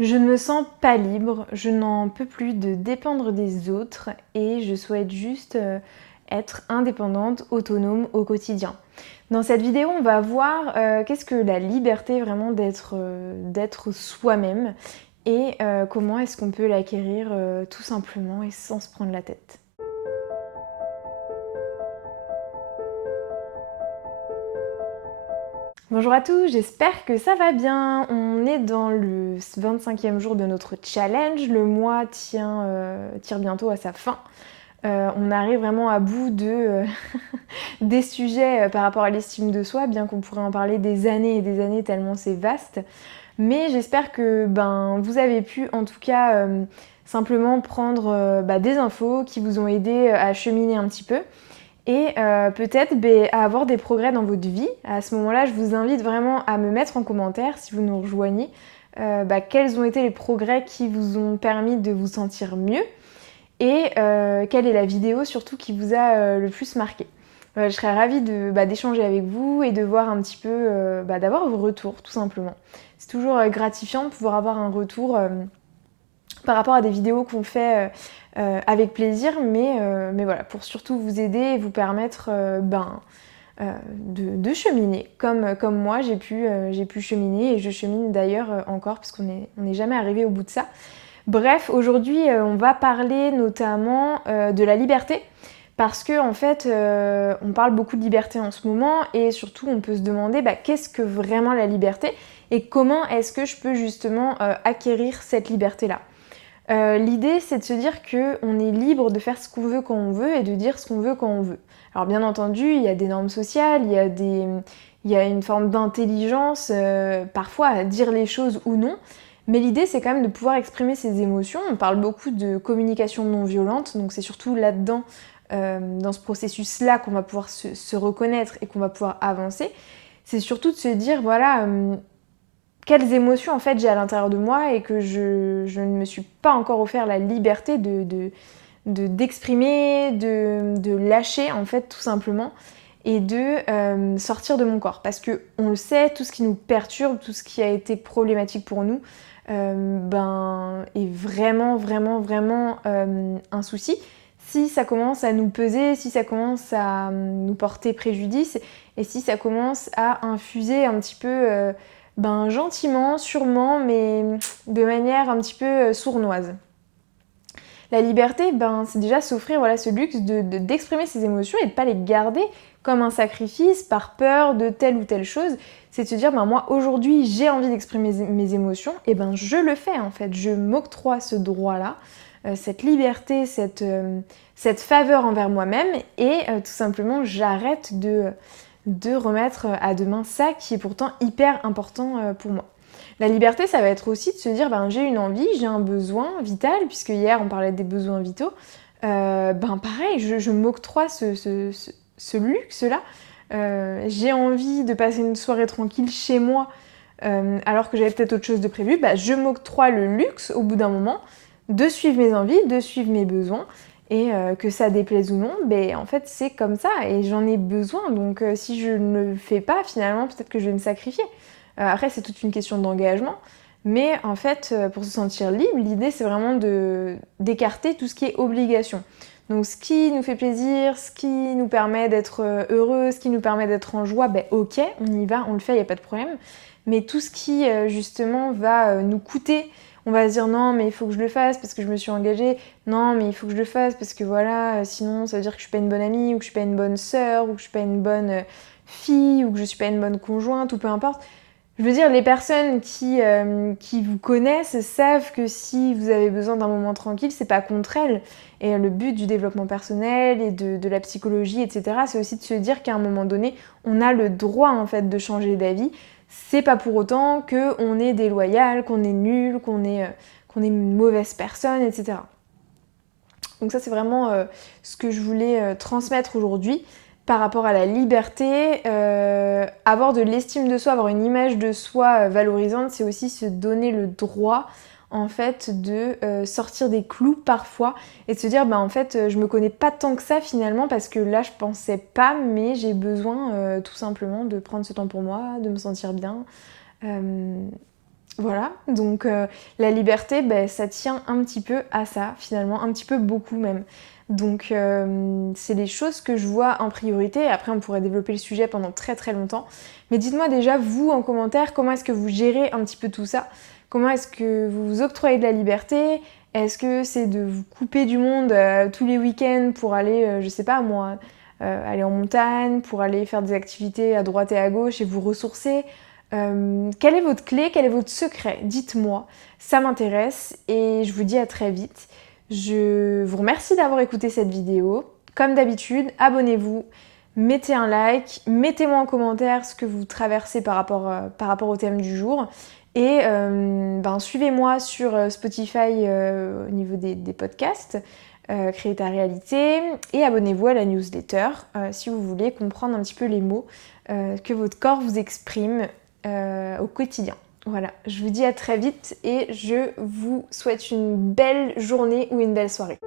Je ne me sens pas libre, je n'en peux plus de dépendre des autres et je souhaite juste être indépendante, autonome au quotidien. Dans cette vidéo, on va voir qu'est-ce que la liberté vraiment d'être soi-même et comment est-ce qu'on peut l'acquérir tout simplement et sans se prendre la tête. Bonjour à tous, j'espère que ça va bien. On est dans le 25e jour de notre challenge. Le mois tire bientôt à sa fin. On arrive vraiment à bout des sujets par rapport à l'estime de soi, bien qu'on pourrait en parler des années et des années tellement c'est vaste. Mais j'espère que vous avez pu en tout cas simplement prendre des infos qui vous ont aidé à cheminer un petit peu et peut-être à avoir des progrès dans votre vie. À ce moment-là, je vous invite vraiment à me mettre en commentaire, si vous nous rejoignez, quels ont été les progrès qui vous ont permis de vous sentir mieux et quelle est la vidéo surtout qui vous a le plus marqué. Je serais ravie d'échanger avec vous et de voir un petit peu, d'avoir vos retours tout simplement. C'est toujours gratifiant de pouvoir avoir un retour par rapport à des vidéos qu'on fait avec plaisir, mais voilà, pour surtout vous aider et vous permettre de cheminer comme moi j'ai pu cheminer et je chemine d'ailleurs encore parce qu'on n'est jamais arrivé au bout de ça. Bref, aujourd'hui on va parler notamment de la liberté parce que en fait on parle beaucoup de liberté en ce moment et surtout on peut se demander qu'est-ce que vraiment la liberté et comment est-ce que je peux justement acquérir cette liberté-là. L'idée, c'est de se dire qu'on est libre de faire ce qu'on veut quand on veut et de dire ce qu'on veut quand on veut. Alors bien entendu, il y a des normes sociales, il y a une forme d'intelligence parfois à dire les choses ou non, mais l'idée, c'est quand même de pouvoir exprimer ses émotions. On parle beaucoup de communication non violente, donc c'est surtout là-dedans, dans ce processus-là, qu'on va pouvoir se reconnaître et qu'on va pouvoir avancer. C'est surtout de se dire, voilà, quelles émotions en fait j'ai à l'intérieur de moi et que je ne me suis pas encore offert la liberté d'exprimer, de lâcher en fait tout simplement et de sortir de mon corps. Parce que on le sait, tout ce qui nous perturbe, tout ce qui a été problématique pour nous, est vraiment un souci. Si ça commence à nous peser, si ça commence à nous porter préjudice et si ça commence à infuser un petit peu gentiment, sûrement, mais de manière un petit peu sournoise. La liberté, c'est déjà s'offrir voilà, ce luxe d'exprimer ses émotions et de ne pas les garder comme un sacrifice par peur de telle ou telle chose. C'est de se dire, moi aujourd'hui j'ai envie d'exprimer mes émotions, et je le fais en fait. Je m'octroie ce droit-là, cette liberté, cette faveur envers moi-même et tout simplement j'arrête de remettre à demain ça qui est pourtant hyper important pour moi. La liberté, ça va être aussi de se dire, j'ai une envie, j'ai un besoin vital, puisque hier on parlait des besoins vitaux. Pareil, je m'octroie ce luxe-là. J'ai envie de passer une soirée tranquille chez moi, alors que j'avais peut-être autre chose de prévu. Je m'octroie le luxe, au bout d'un moment, de suivre mes envies, de suivre mes besoins. Et que ça déplaise ou non, en fait c'est comme ça et j'en ai besoin. Donc si je ne le fais pas, finalement peut-être que je vais me sacrifier. Après, c'est toute une question d'engagement. Mais en fait, pour se sentir libre, l'idée, c'est vraiment d'écarter tout ce qui est obligation. Donc, ce qui nous fait plaisir, ce qui nous permet d'être heureux, ce qui nous permet d'être en joie, ok, on y va, on le fait, il n'y a pas de problème. Mais tout ce qui, justement, va nous coûter, on va se dire non, mais il faut que je le fasse parce que je me suis engagée. Non, mais il faut que je le fasse parce que voilà, sinon, ça veut dire que je suis pas une bonne amie, ou que je suis pas une bonne sœur, ou que je suis pas une bonne fille, ou que je suis pas une bonne conjointe, ou peu importe. Je veux dire, les personnes qui vous connaissent savent que si vous avez besoin d'un moment tranquille, c'est pas contre elles. Et le but du développement personnel et de la psychologie, etc., c'est aussi de se dire qu'à un moment donné, on a le droit en fait de changer d'avis. C'est pas pour autant qu'on est déloyal, qu'on est nul, qu'on est une mauvaise personne, etc. Donc ça, c'est vraiment ce que je voulais transmettre aujourd'hui par rapport à la liberté. Avoir de l'estime de soi, avoir une image de soi valorisante, c'est aussi se donner le droit en fait de sortir des clous parfois et de se dire en fait je me connais pas tant que ça finalement parce que là je pensais pas, mais j'ai besoin tout simplement de prendre ce temps pour moi, de me sentir bien. Voilà, donc la liberté, ça tient un petit peu à ça finalement, un petit peu beaucoup même. Donc c'est les choses que je vois en priorité. Après, on pourrait développer le sujet pendant très très longtemps. Mais dites-moi déjà, vous, en commentaire, comment est-ce que vous gérez un petit peu tout ça? Comment est-ce que vous vous octroyez de la liberté? Est-ce que c'est de vous couper du monde tous les week-ends pour aller, je sais pas moi, aller en montagne, pour aller faire des activités à droite et à gauche et vous ressourcer? Quelle est votre clé? Quel est votre secret? Dites-moi, ça m'intéresse et je vous dis à très vite. Je vous remercie d'avoir écouté cette vidéo. Comme d'habitude, abonnez-vous, mettez un like, mettez-moi en commentaire ce que vous traversez par rapport au thème du jour. Et suivez-moi sur Spotify au niveau des podcasts, créez ta réalité. Et abonnez-vous à la newsletter si vous voulez comprendre un petit peu les mots que votre corps vous exprime au quotidien. Voilà, je vous dis à très vite et je vous souhaite une belle journée ou une belle soirée.